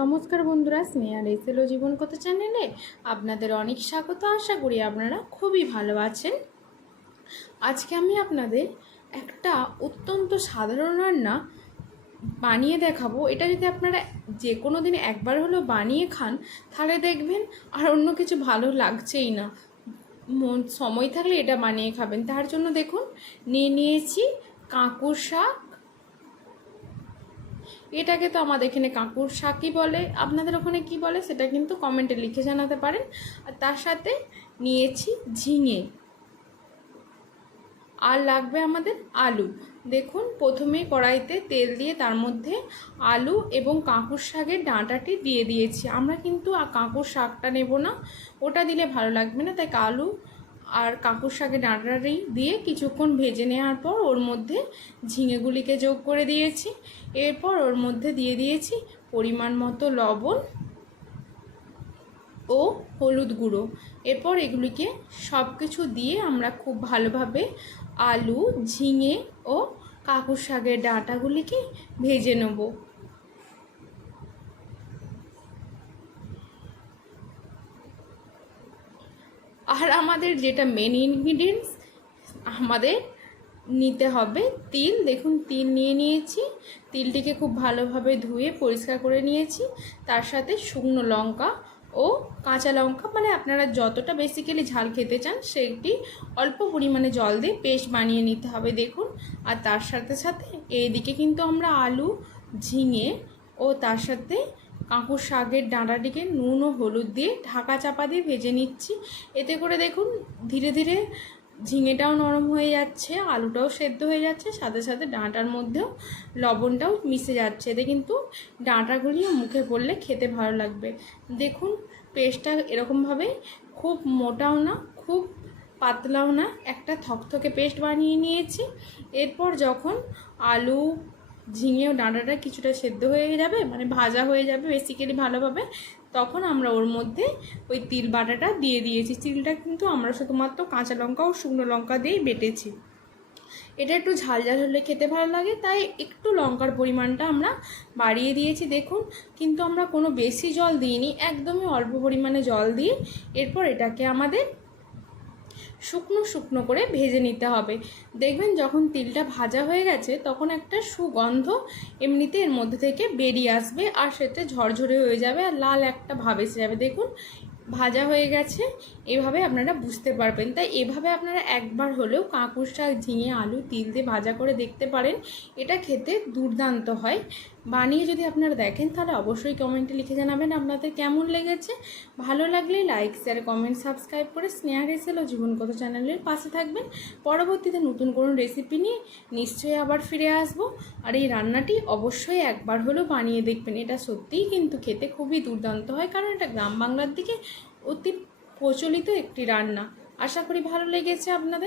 নমস্কার বন্ধুরা, স্নেহা রেসেল ও জীবন কথা চ্যানেলে আপনাদের অনেক স্বাগত। আশা করি আপনারা খুবই ভালো আছেন। আজকে আমি আপনাদের একটা অত্যন্ত সাধারণ রান্না বানিয়ে দেখাবো। এটা যদি আপনারা যে কোনো দিন একবার হলেও বানিয়ে খান, তাহলে দেখবেন আর অন্য কিছু ভালো লাগছেই না। মন, সময় থাকলে এটা বানিয়ে খাবেন। তার জন্য দেখুন, নিয়ে নিয়েছি কাঁকুর শাক এটাকে তো আমাদের এখানে কাঁকুর শাকই বলে। আপনাদের ওখানে কি বলে সেটা কিন্তু কমেন্টে লিখে জানাতে পারেন। আর তার সাথে নিয়েছি ঝিঙে। আর লাগবে আমাদের আলু। দেখুন, প্রথমে কড়াইতে তেল দিয়ে তার মধ্যে আলু এবং কাঁকুর শাকের ডাঁটাটি দিয়ে দিয়েছি। আমরা কিন্তু কাঁকুর শাকটা নেব না। ওটা দিলে ভালো লাগবে না, তাই আলু আর কাঁকুর শাকের ডাঁটাটি দিয়ে কিছুক্ষণ ভেজে নেওয়ার পর ওর মধ্যে ঝিঙেগুলিকে যোগ করে দিয়েছি। এরপর ওর মধ্যে দিয়ে দিয়েছি পরিমাণ মতো লবণ ও হলুদ গুঁড়ো। এরপর এগুলিকে সব কিছু দিয়ে আমরা খুব ভালোভাবে আলু, ঝিঙে ও কাকুর শাকের ডাঁটাগুলিকে ভেজে নেব। আর আমাদের যেটা মেন ইনগ্রিডিয়েন্টস আমাদের নিতে হবে তিল। দেখুন, তিল নিয়ে নিয়েছি। তিলটিকে খুব ভালোভাবে ধুয়ে পরিষ্কার করে নিয়েছি। তার সাথে শুকনো লঙ্কা ও কাঁচা লঙ্কা মানে আপনারা যতটা বেসিক্যালি ঝাল খেতে চান, সেটি অল্প পরিমাণে জল দিয়ে পেস্ট বানিয়ে নিতে হবে, দেখুন। আর তার সাথে সাথে এইদিকে কিন্তু আমরা আলু, ঝিঙে ও তার সাথে কাঁকুর শাকের ডাঁটাটিকে নুন ও হলুদ দিয়ে ঢাকা চাপা দিয়ে ভেজে নিচ্ছি। এতে করে দেখুন, ধীরে ধীরে ঝিঙেটাও নরম হয়ে যাচ্ছে, আলুটাও সেদ্ধ হয়ে যাচ্ছে, সাথে সাথে ডাঁটার মধ্যেও লবণটাও মিশে যাচ্ছে। এতে কিন্তু ডাঁটাগুলিও মুখে পড়লে খেতে ভালো লাগবে। দেখুন, পেস্টটা এরকমভাবে খুব মোটাও না, খুব পাতলাও না, একটা থকথকে পেস্ট বানিয়ে নিয়েছি। এরপর যখন আলু ঝিঙে ও ডাঁটাটা কিছুটা সেদ্ধ হয়ে যাবে মানে ভাজা হয়ে যাবে বেসিক্যালি ভালোভাবে, তখন আমরা ওর মধ্যে ওই তিল বাটাটা দিয়ে দিয়েছি। তিলটা কিন্তু আমরা শুধুমাত্র কাঁচা লঙ্কা ও শুকনো লঙ্কা দিয়েই বেটেছি। এটা একটু ঝাল ঝাল হলে খেতে ভালো লাগে, তাই একটু লঙ্কার পরিমাণটা আমরা বাড়িয়ে দিয়েছি, দেখুন। কিন্তু আমরা কোনো বেশি জল দিইনি, একদমই অল্প পরিমাণে জল দিয়ে এরপর এটাকে আমাদের শুকনো শুকনো করে ভেজে নিতে হবে। দেখবেন যখন তিলটা ভাজা হয়ে গেছে, তখন একটা সুগন্ধ এমনিতে এর মধ্যে থেকে বেরিয়ে আসবে আর সেটা ঝরঝরে হয়ে যাবে আর লাল একটা ভাব এসে যাবে। দেখুন ভাজা হয়ে গেছে, এভাবে আপনারা বুঝতে পারবেন। তাই এভাবে আপনারা একবার হলেও কাঁকুর শাক, ঝিঙে, আলু, তিল দিয়ে ভাজা করে দেখতে পারেন। এটা খেতে দুর্দান্ত হয়। বানিয়ে যদি আপনারা দেখেন, তাহলে অবশ্যই কমেন্টে লিখে জানাবেন আপনাদের কেমন লেগেছে। ভালো লাগলে লাইক শেয়ার কমেন্ট সাবস্ক্রাইব করে স্নেহা রেসেল ও জীবনগত চ্যানেলের পাশে থাকবেন। পরবর্তীতে নতুন কোনো রেসিপি নিয়ে নিশ্চয়ই আবার ফিরে আসব। আর এই রান্নাটি অবশ্যই একবার হলেও বানিয়ে দেখবেন। এটা সত্যিই কিন্তু খেতে খুবই দুর্দান্ত হয়, কারণ এটা গ্রাম বাংলার দিকে অতি প্রচলিত একটি রান্না। আশা করি ভালো লেগেছে আপনাদের।